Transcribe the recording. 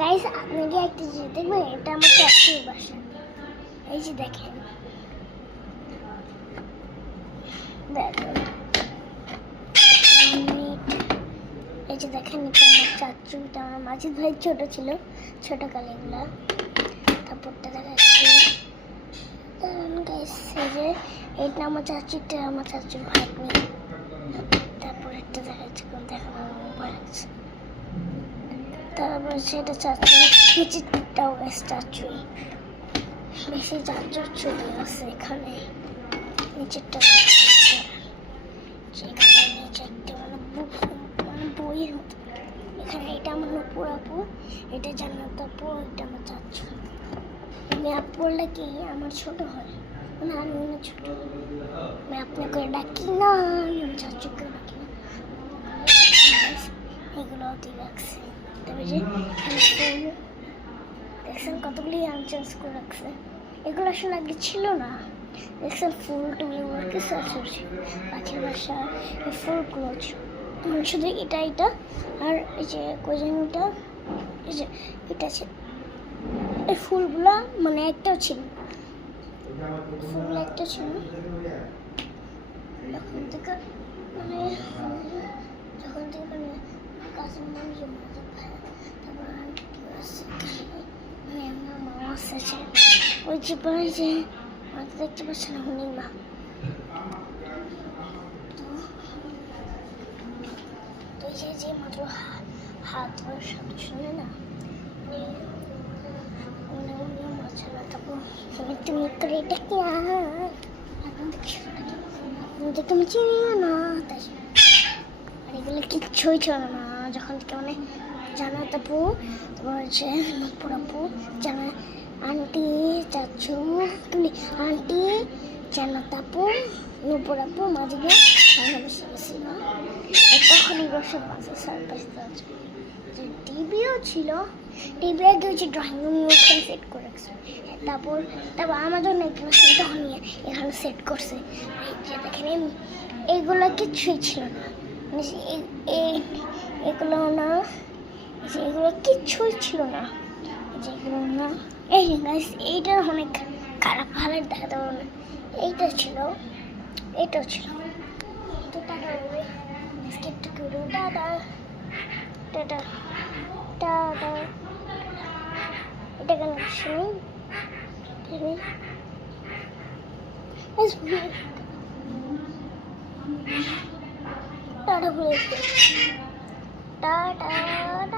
Guys আপনাকে একটা জিনিস দেখবেন, এটা আমার চাচির বাসা। এই যে দেখেন, এই যে দেখেন, এটা আমার চাচু, এটা আমার মাঝিদ ভাই ছোট ছিল, ছোটকালে এগুলা। তারপরটা দেখাচ্ছি গাইস, এই যে এটা আমার চাচুটা, আমার চাচুর ভাগ্নি। তারপর একটা দেখাচ্ছি, কোন দেখাবো মোবাইল। তারপর সেটা চাচু, নিচেরটাও গাইস চাচুই, বেশি চাচুর ছবি আছে এখানে। নিচেরটা সেখানে নিচে একটা বইয়ের মতো। এখানে এটা আমার নূপুর আপু, এটা জান্নাত আপু, এটা আমার চাচু। আমি আপু বললে কি আমার ছোট হয়, মানে আমি অনেক ছোট। আমি আপনাকে ডাকি না, আমি আমার চাচুকে ডাকি না। এগুলো দিয়ে রাখছে। তবে যে ফুল দেখছেন কতগুলি আনচেঞ্জ করে রাখছে। এগুলো আসলে আগে ছিল না। দেখছেন ফুল টুল কিছু আছে পাখির বাসা, এই ফুলগুলো শুধু এটা আর এই যে কোজানিটা, এই যে এটা আছে। এই ফুলগুলো মানে একটাও ছিল, ফুলগুলো একটা ছিল। যখন থেকে মানে কাজের মানুষ মাঝে ভাই, তারপর মানে আমার মামা আছে, ওই যে পরে যে মাকে দেখতে পাচ্ছে না, উনি মা। তো যে মাত্র হাত ধরার শব্দ শুনে না, উনিও মাছে না। তারপর তুমি করে এটা কি তুমি চিনি না, তাই আর এগুলো কিচ্ছুই ছিল না যখন থেকে মানে জান্নাত আপু, তারপর হচ্ছে নূপুর আপু, আন্টি, চাচু, তুমি আন্টি, জান্নাত আপু, নূপুর আপু, মাঝে বসে গেছিল। তখন বসে পাশে সারপ্রাইজ আছে। টিভিও ছিল, টিভি আগে হচ্ছে ড্রয়িং রুম ওখানে সেট করে রাখছে। তারপর আমার জন্য এগুলো তখন এখানে সেট করছে। যে দেখেন এগুলো কিচ্ছুই ছিল না, এগুলো না, এগুলো কিচ্ছুই ছিল না, যেগুলো না। এই গাইস এইটা অনেক খারাপ হালের দেখাতে পারবো না। এইটা ছিল, এটাও ছিল। তো টাটা স্কিপটা করবো, টাটা টাটা টাটা। এটা কেন শুনি টাটা বলে টাটা।